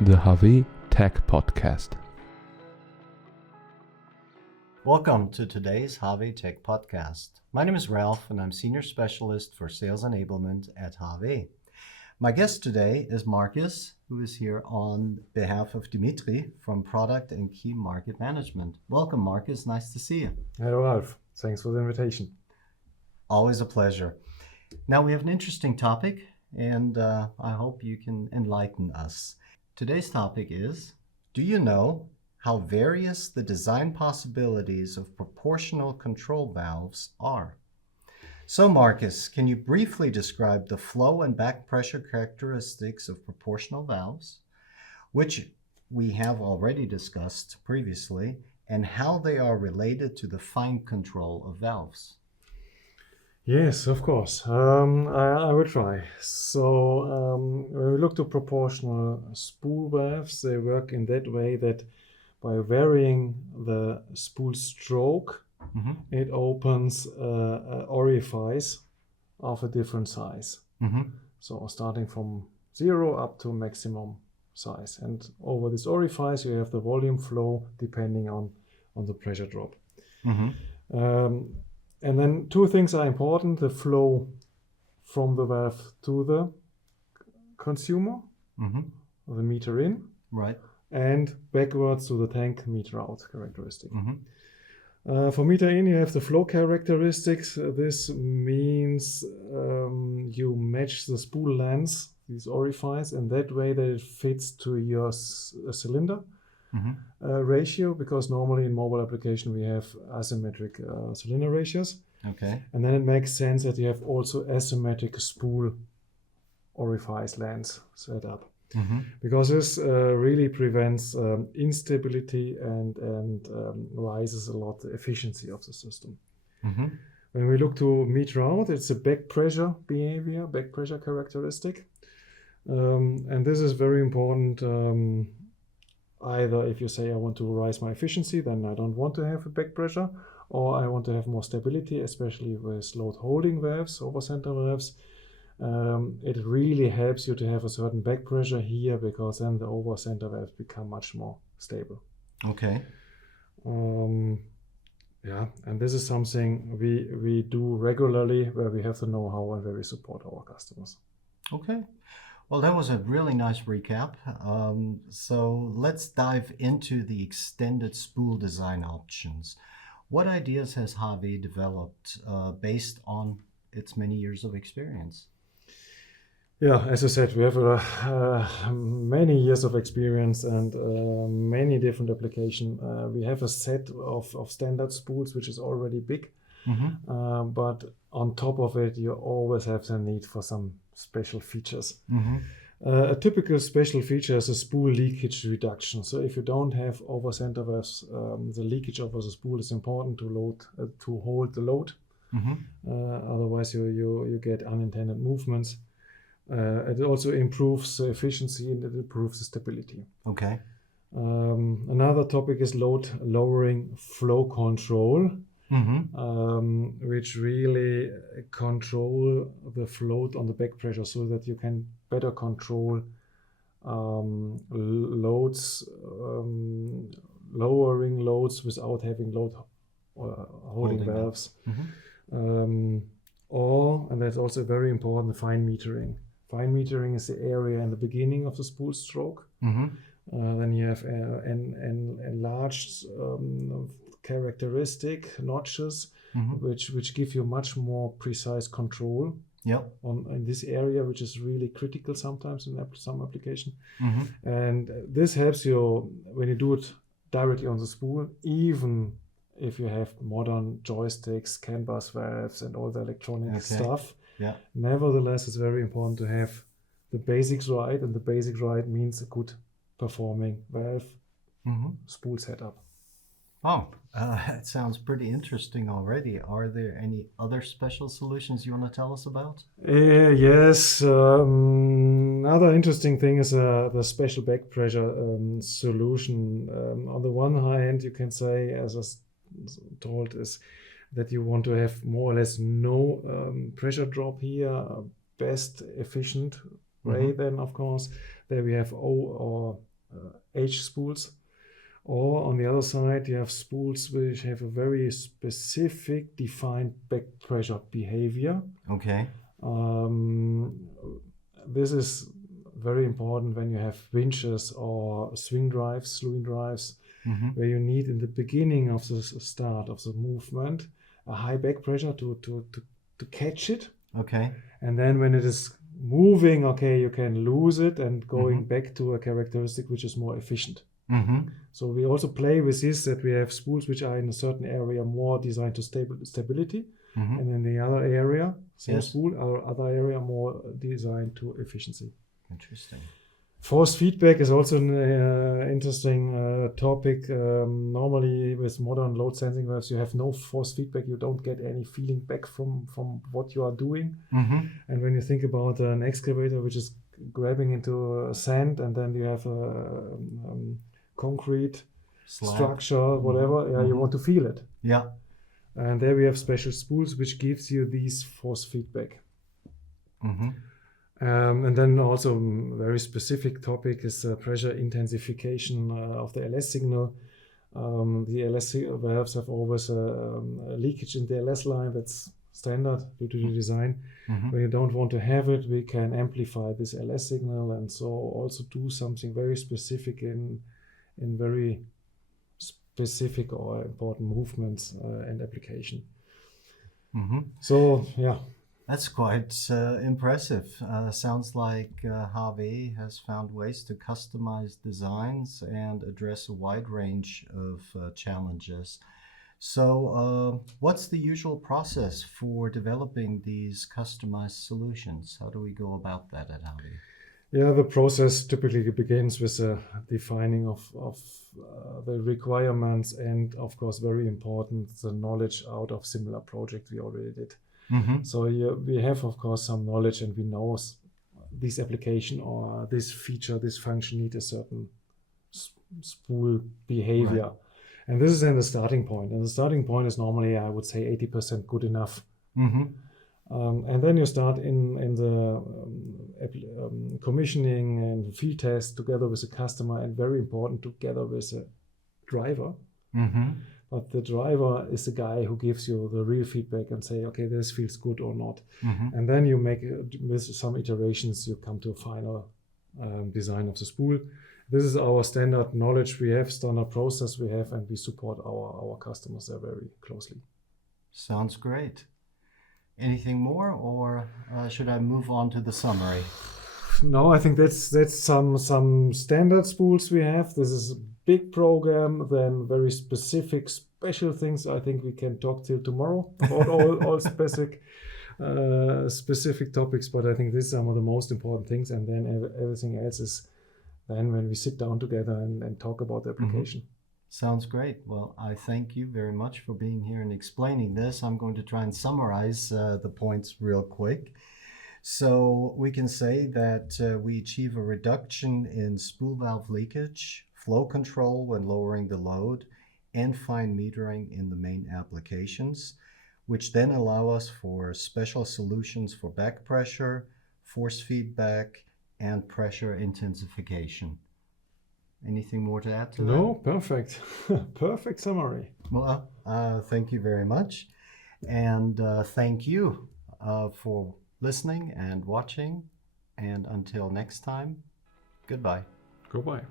the HAWE Tech Podcast. Welcome to today's HAWE Tech Podcast. My name is Ralph and I'm Senior Specialist for Sales Enablement at HAWE. My guest today is Marcus, who is here on behalf of Dimitri from Product and Key Market Management. Welcome, Marcus. Nice to see you. Hello, Ralph. Thanks for the invitation. Always a pleasure. Now we have an interesting topic, and I hope you can enlighten us. Today's topic is, do you know how various the design possibilities of proportional control valves are? So Marcus, can you briefly describe the flow and back pressure characteristics of proportional valves, which we have already discussed previously, and how they are related to the fine control of valves? Yes, of course. I will try. So when we look to proportional spool valves, they work in that way that by varying the spool stroke, it opens orifice of a different size. So starting from 0 up to maximum size. And over this orifice, you have the volume flow depending on the pressure drop. And then two things are important: the flow from the valve to the consumer, the meter in, right, and backwards to the tank meter out characteristic. For meter in, you have the flow characteristics. This means you match the spool lengths, these orifice, and that way that it fits to your cylinder ratio, because normally in mobile application we have asymmetric cylinder ratios. Okay. And then it makes sense that you have also asymmetric spool orifice lengths set up. Because this really prevents instability and rises a lot the efficiency of the system. When we look to meter out, it's a back pressure behavior, back pressure characteristic. And this is very important. Either if you say I want to rise my efficiency, then I don't want to have a back pressure, or I want to have more stability, especially with load holding valves, over center valves. It really helps you to have a certain back pressure here, because then the over center valves become much more stable. Okay. Yeah, and this is something we do regularly, where we have the know-how and where we support our customers. Okay. Well, that was a really nice recap. So let's dive into the extended spool design options. What ideas has HAWE developed based on its many years of experience? Yeah, as I said, we have many years of experience and many different applications. We have a set of standard spools, which is already big. But on top of it, you always have the need for some special features. A typical special feature is a spool leakage reduction. So if you don't have over center valves, the leakage over the spool is important to hold the load. Otherwise, you get unintended movements. It also improves the efficiency and it improves the stability. Okay. Another topic is load lowering flow control. Which really control the float on the back pressure, so that you can better control loads, lowering loads without having load holding valves. And that's also very important, fine metering. Fine metering is the area in the beginning of the spool stroke. Then you have enlarged characteristic notches, which give you much more precise control in this area, which is really critical sometimes in some application. And this helps you when you do it directly on the spool, even if you have modern joysticks, CAN bus valves, and all the electronic stuff. Nevertheless, it's very important to have the basics right, and the basics right means a good performing valve spool setup. Oh, it sounds pretty interesting already. Are there any other special solutions you want to tell us about? Yes. Another interesting thing is the special back pressure solution. On the one hand, you can say, as I was told, is that you want to have more or less no pressure drop here, best efficient gray then of course. There we have O or H spools. Or on the other side, you have spools which have a very specific defined back pressure behavior. Okay. This is very important when you have winches or swing drives, slewing drives, where you need in the beginning of the start of the movement a high back pressure to catch it. Okay. And then when it is moving, okay, you can lose it and going back to a characteristic which is more efficient. So we also play with this, that we have spools which are in a certain area more designed to stability, and in the other area, same spool, or other area more designed to efficiency. Interesting. Force feedback is also an interesting topic. Normally with modern load sensing valves, you have no force feedback. You don't get any feeling back from what you are doing. And when you think about an excavator which is grabbing into sand, and then you have a concrete structure, whatever, you want to feel it. Yeah. And there we have special spools which gives you these force feedback. And then also very specific topic is pressure intensification of the LS signal. The LS valves have always a leakage in the LS line. That's standard due to the design. When you don't want to have it, we can amplify this LS signal, and so also do something very specific in very specific or important movements and application. So yeah. That's quite impressive. Sounds like HAWE has found ways to customize designs and address a wide range of challenges. So what's the usual process for developing these customized solutions? How do we go about that at HAWE? Yeah, the process typically begins with the defining of the requirements, and of course, very important, the knowledge out of similar projects we already did. So we have, of course, some knowledge, and we know this application or this feature, this function need a certain spool behavior. Right. And this is then the starting point. And the starting point is normally, I would say, 80% good enough. And then you start in the commissioning and field test together with the customer, and very important, together with a driver. But the driver is the guy who gives you the real feedback and say, okay, this feels good or not. And then you make, with some iterations, you come to a final design of the spool. This is our standard knowledge we have, standard process we have, and we support our customers there very closely. Sounds great. Anything more, or should I move on to the summary? No, I think that's some standard spools we have. This is a big program, then very specific special things. I think we can talk till tomorrow about all specific topics, but I think these are some of the most important things, and then everything else is then when we sit down together and talk about the application. Sounds great. Well, I thank you very much for being here and explaining this. I'm going to try and summarize the points real quick. So we can say that we achieve a reduction in spool valve leakage, flow control when lowering the load, and fine metering in the main applications, which then allow us for special solutions for back pressure, force feedback, and pressure intensification. Anything more to add to that? No, perfect. Perfect summary. Well, thank you very much. And thank you for listening and watching. And until next time, goodbye. Goodbye.